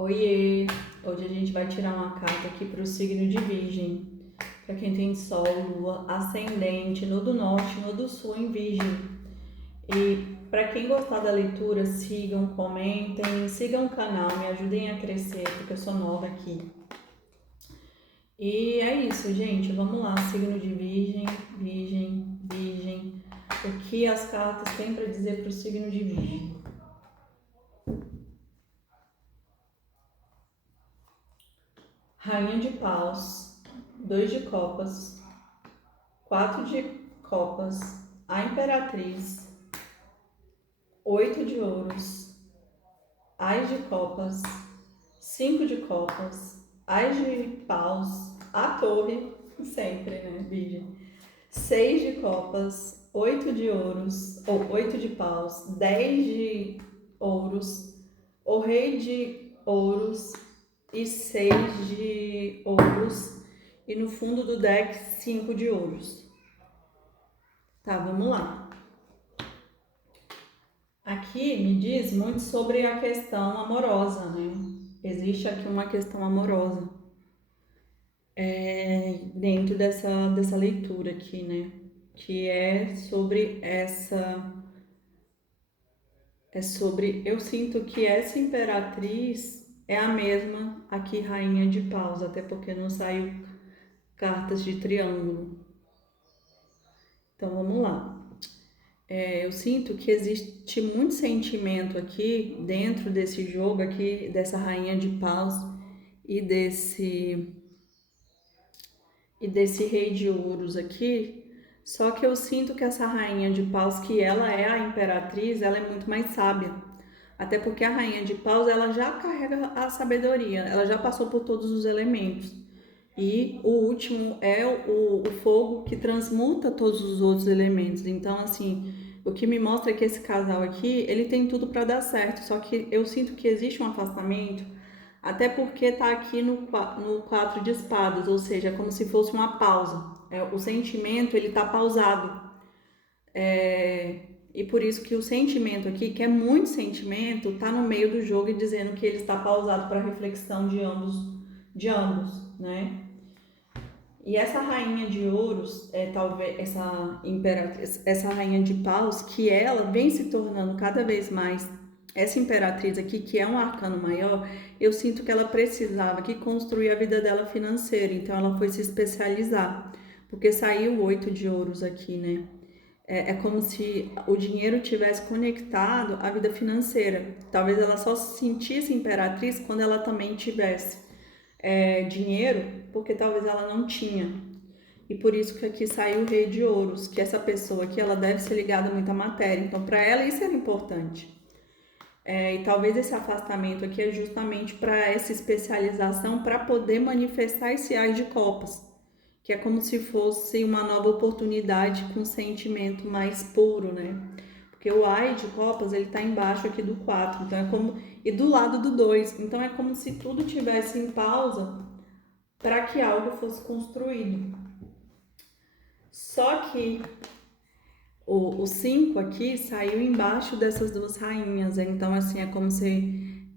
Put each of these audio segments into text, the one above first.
Oiê! Hoje a gente vai tirar uma carta aqui para o signo de Virgem. Para quem tem Sol, Lua, Ascendente, no do Norte, no do Sul em Virgem. E para quem gostar da leitura, sigam, comentem, sigam o canal, me ajudem a crescer, porque eu sou nova aqui. E é isso, gente. Vamos lá, signo de Virgem, Virgem, Virgem. O que as cartas têm para dizer para o signo de Virgem? Rainha de Paus, 2 de Copas, 4 de Copas, a Imperatriz, 8 de Ouros, Ás de Copas, 5 de Copas, Ás de Paus, a Torre, sempre, né, Virgem, 6 de Copas, 8 de Ouros, ou 8 de Paus, 10 de Ouros, o Rei de Ouros e 6 de Ouros, e no fundo do deck 5 de Ouros. Tá, vamos lá. Aqui me diz muito sobre a questão amorosa, né? Existe aqui uma questão amorosa dentro dessa leitura aqui, né? Que é sobre eu sinto que essa imperatriz é a mesma aqui, rainha de paus, até porque não saiu cartas de triângulo. Então vamos lá. Eu sinto que existe muito sentimento aqui dentro desse jogo aqui, dessa rainha de paus e desse rei de ouros aqui. Só que eu sinto que essa rainha de paus, que ela é a imperatriz, ela é muito mais sábia. Até porque a rainha de paus, ela já carrega a sabedoria, ela já passou por todos os elementos. E o último é o fogo que transmuta todos os outros elementos. Então, assim, o que me mostra é que esse casal aqui, ele tem tudo para dar certo. Só que eu sinto que existe um afastamento, até porque tá aqui no 4 de espadas, ou seja, é como se fosse uma pausa. O sentimento, ele tá pausado. E por isso que o sentimento aqui, que é muito sentimento, tá no meio do jogo e dizendo que ele está pausado para reflexão de ambos, né? E essa rainha de ouros, talvez essa imperatriz, essa rainha de paus, que ela vem se tornando cada vez mais essa imperatriz aqui, que é um arcano maior, eu sinto que ela precisava que construir a vida dela financeira, então ela foi se especializar, porque saiu o 8 de ouros aqui, né? É como se o dinheiro tivesse conectado à vida financeira. Talvez ela só se sentisse imperatriz quando ela também tivesse dinheiro, porque talvez ela não tinha. E por isso que aqui saiu o rei de ouros, que essa pessoa aqui, ela deve ser ligada muito à matéria. Então, para ela, isso era importante. E talvez esse afastamento aqui é justamente para essa especialização, para poder manifestar esse Ás de Copas, que é como se fosse uma nova oportunidade com um sentimento mais puro, né? Porque o Ás de Copas, ele tá embaixo aqui do 4, então é como... E do lado do 2, então é como se tudo tivesse em pausa para que algo fosse construído. Só que o 5 aqui saiu embaixo dessas duas rainhas, então assim, é como se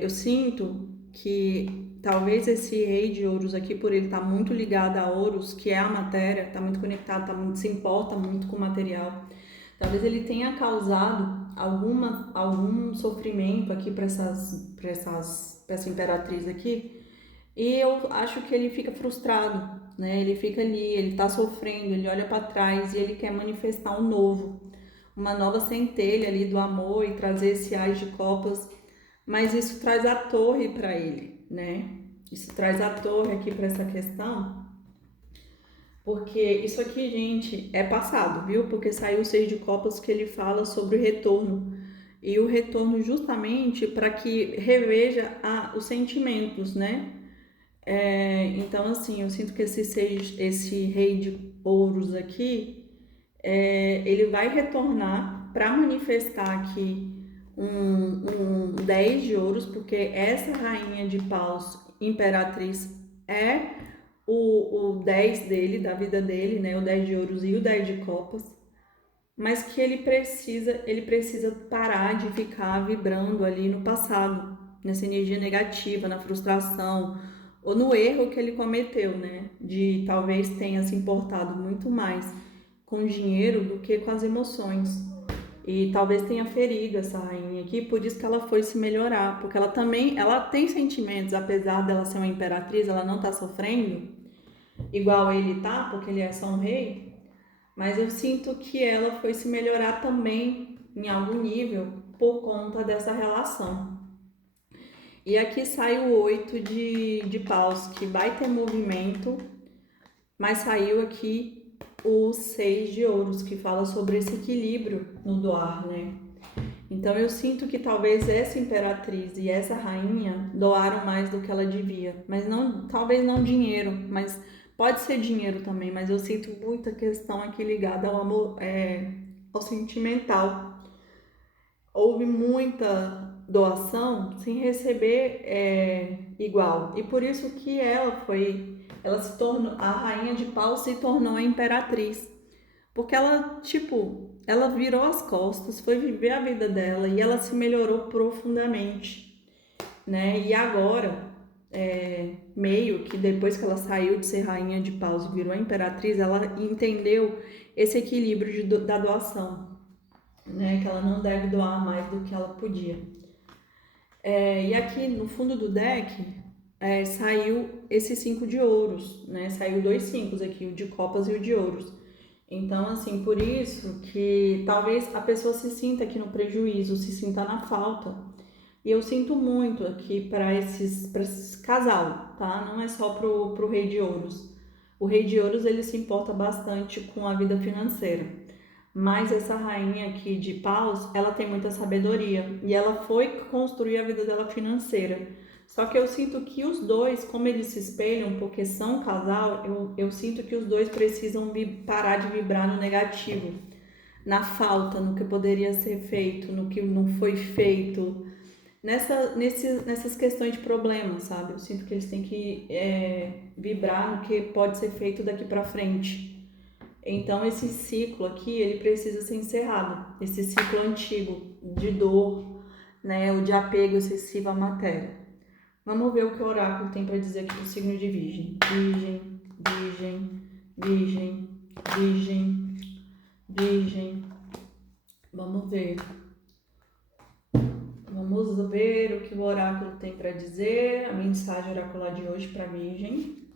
eu sinto que talvez esse rei de ouros aqui, por ele estar muito ligado a ouros, que é a matéria, está muito conectado, se importa muito com o material, talvez ele tenha causado algum sofrimento aqui para essa imperatriz aqui, e eu acho que ele fica frustrado, né? Ele fica ali, ele tá sofrendo, ele olha para trás e ele quer manifestar um novo, uma nova centelha ali do amor e trazer esse Ás de Copas, mas isso traz a torre para ele, né? Isso traz a torre aqui para essa questão, porque isso aqui, gente, é passado, viu? Porque saiu o 6 de Copas que ele fala sobre o retorno. E o retorno justamente para que reveja os sentimentos, né? Então, assim, eu sinto que esse rei de ouros aqui, ele vai retornar para manifestar aqui um 10 de ouros, porque essa rainha de paus, imperatriz, é o 10 dele, da vida dele, né? O 10 de ouros e o 10 de copas, mas que ele precisa parar de ficar vibrando ali no passado. nessa energia negativa, na frustração ou no erro que ele cometeu, né? De talvez tenha se importado muito mais com o dinheiro do que com as emoções. E talvez tenha ferido essa rainha aqui, por isso que ela foi se melhorar, porque ela tem sentimentos, apesar dela ser uma imperatriz, ela não tá sofrendo igual ele tá, porque ele é só um rei, mas eu sinto que ela foi se melhorar também em algum nível por conta dessa relação. E aqui sai o 8 de paus, que vai ter movimento, mas saiu aqui o 6 de ouros, que fala sobre esse equilíbrio no doar, né? Então eu sinto que talvez essa imperatriz e essa rainha doaram mais do que ela devia, mas não, talvez não dinheiro, mas pode ser dinheiro também, mas eu sinto muita questão aqui ligada ao amor, ao sentimental. Houve muita doação sem receber igual, e por isso que ela se tornou, a rainha de paus se tornou a imperatriz. Porque ela, tipo, ela virou as costas, foi viver a vida dela e ela se melhorou profundamente, né? E agora, meio que depois que ela saiu de ser rainha de paus e virou a imperatriz, ela entendeu esse equilíbrio da doação, né? Que ela não deve doar mais do que ela podia. E aqui no fundo do deck saiu esse 5 de ouros, né? Saiu 2 5 aqui, o de copas e o de ouros. Então, assim, por isso que talvez a pessoa se sinta aqui no prejuízo, se sinta na falta. E eu sinto muito aqui para esse casal, tá? Não é só pro Rei de Ouros. O Rei de Ouros, ele se importa bastante com a vida financeira. Mas essa rainha aqui de paus, ela tem muita sabedoria. E ela foi construir a vida dela financeira. Só que eu sinto que os dois, como eles se espelham, porque são um casal, eu sinto que os dois precisam parar de vibrar no negativo, na falta, no que poderia ser feito, no que não foi feito, nessas questões de problemas, sabe? Eu sinto que eles têm que vibrar no que pode ser feito daqui para frente. Então esse ciclo aqui, ele precisa ser encerrado, esse ciclo antigo de dor, né, o de apego excessivo à matéria. Vamos ver o que o oráculo tem para dizer aqui do signo de Virgem. Virgem, Virgem, Virgem, Virgem, Virgem. Vamos ver. Vamos ver o que o oráculo tem para dizer. A mensagem oracular de hoje para Virgem.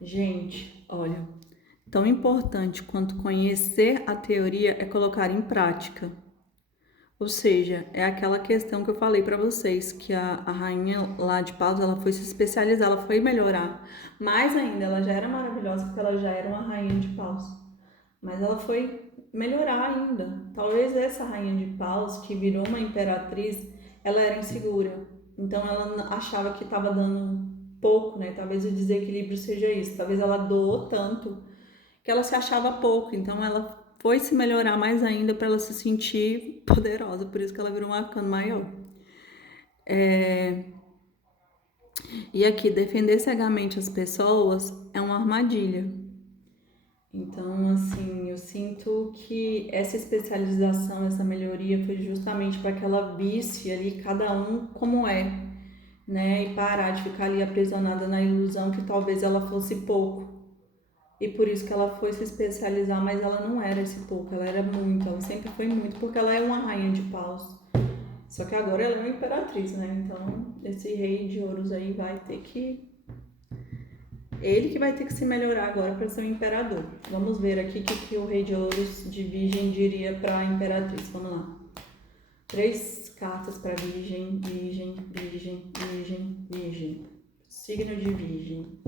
Gente, olha, tão importante quanto conhecer a teoria é colocar em prática. Ou seja, é aquela questão que eu falei para vocês, que a rainha lá de paus, ela foi se especializar, ela foi melhorar. Mais ainda, ela já era maravilhosa porque ela já era uma rainha de paus. Mas ela foi melhorar ainda. Talvez essa rainha de paus, que virou uma imperatriz, ela era insegura. Então ela achava que estava dando pouco, né? Talvez o desequilíbrio seja isso. Talvez ela doou tanto que ela se achava pouco. Então ela foi se melhorar mais ainda para ela se sentir poderosa, por isso que ela virou um arcano maior. E aqui, defender cegamente as pessoas é uma armadilha. Então, assim, eu sinto que essa especialização, essa melhoria foi justamente para que ela visse ali cada um como é, né? E parar de ficar ali aprisionada na ilusão que talvez ela fosse pouco. E por isso que ela foi se especializar, mas ela não era esse pouco, ela era muito, ela sempre foi muito, porque ela é uma rainha de paus. Só que agora ela é uma imperatriz, né? Então, esse rei de ouros aí vai ter que... Ele que vai ter que se melhorar agora para ser um imperador. Vamos ver aqui o que o rei de ouros de Virgem diria para a imperatriz. Vamos lá. 3 cartas para Virgem, Virgem, Virgem, Virgem, Virgem. Signo de Virgem.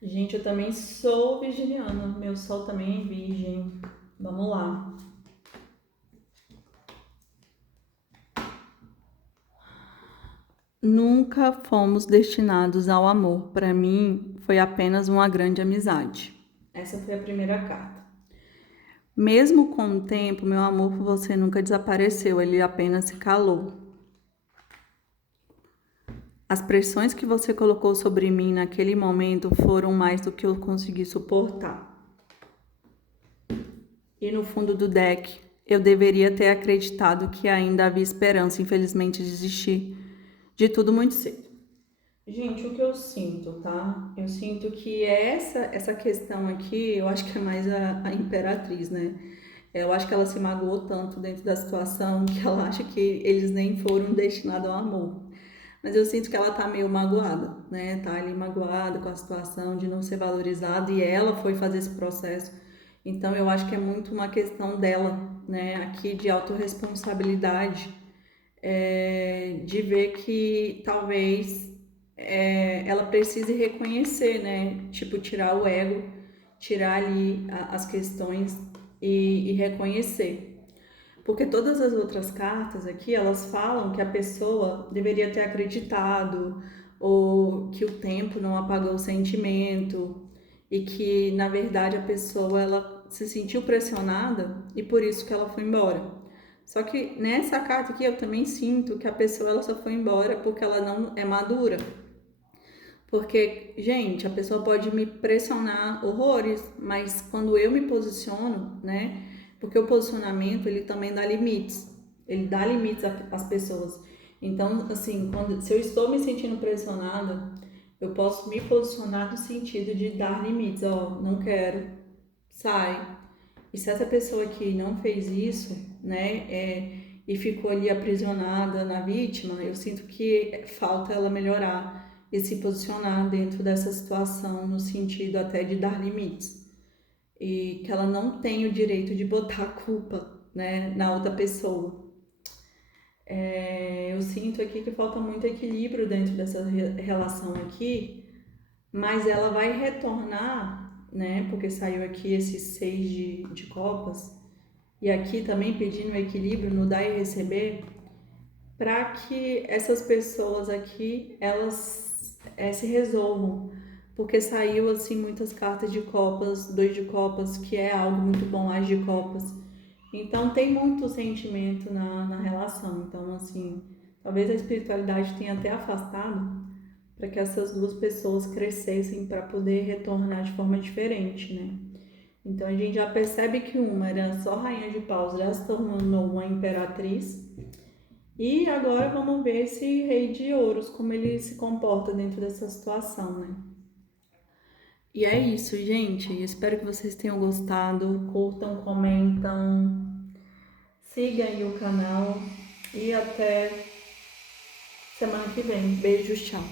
Gente, eu também sou virginiana, meu sol também é virgem. Vamos lá. Nunca fomos destinados ao amor. Para mim, foi apenas uma grande amizade. Essa foi a primeira carta. Mesmo com o tempo, meu amor por você nunca desapareceu, ele apenas se calou. As pressões que você colocou sobre mim naquele momento foram mais do que eu consegui suportar. E no fundo do deck, eu deveria ter acreditado que ainda havia esperança, infelizmente desisti de tudo muito cedo. Gente, o que eu sinto, tá? Eu sinto que essa questão aqui, eu acho que é mais a Imperatriz, né? Eu acho que ela se magoou tanto dentro da situação que ela acha que eles nem foram destinados ao amor. Mas eu sinto que ela tá meio magoada, né? Tá ali magoada com a situação de não ser valorizada e ela foi fazer esse processo. Então eu acho que é muito uma questão dela, né? Aqui de autorresponsabilidade, de ver que talvez ela precise reconhecer, né? Tipo, tirar o ego, tirar ali as questões e reconhecer. Porque todas as outras cartas aqui, elas falam que a pessoa deveria ter acreditado, ou que o tempo não apagou o sentimento, e que, na verdade, a pessoa ela se sentiu pressionada e por isso que ela foi embora. Só que nessa carta aqui eu também sinto que a pessoa ela só foi embora porque ela não é madura. Porque, gente, a pessoa pode me pressionar horrores, mas quando eu me posiciono, né? Porque o posicionamento, ele também dá limites. Ele dá limites às pessoas. Então, assim, se eu estou me sentindo pressionada, eu posso me posicionar no sentido de dar limites. Ó, não quero, sai. E se essa pessoa aqui não fez isso, né, e ficou ali aprisionada na vítima, eu sinto que falta ela melhorar e se posicionar dentro dessa situação, no sentido até de dar limites. E que ela não tem o direito de botar a culpa, né, na outra pessoa. Eu sinto aqui que falta muito equilíbrio dentro dessa relação aqui, mas ela vai retornar, né, porque saiu aqui esse 6 de copas, e aqui também pedindo equilíbrio no dar e receber, para que essas pessoas aqui elas se resolvam, porque saiu assim muitas cartas de copas, 2 de copas, que é algo muito bom, as de copas. Então tem muito sentimento na relação. Então assim, talvez a espiritualidade tenha até afastado para que essas duas pessoas crescessem para poder retornar de forma diferente, né? Então a gente já percebe que uma era só rainha de paus, já se tornou uma imperatriz. E agora vamos ver esse rei de ouros, como ele se comporta dentro dessa situação, né? E é isso, gente. Espero que vocês tenham gostado. Curtam, comentam, sigam aí o canal e até semana que vem. Beijos, tchau.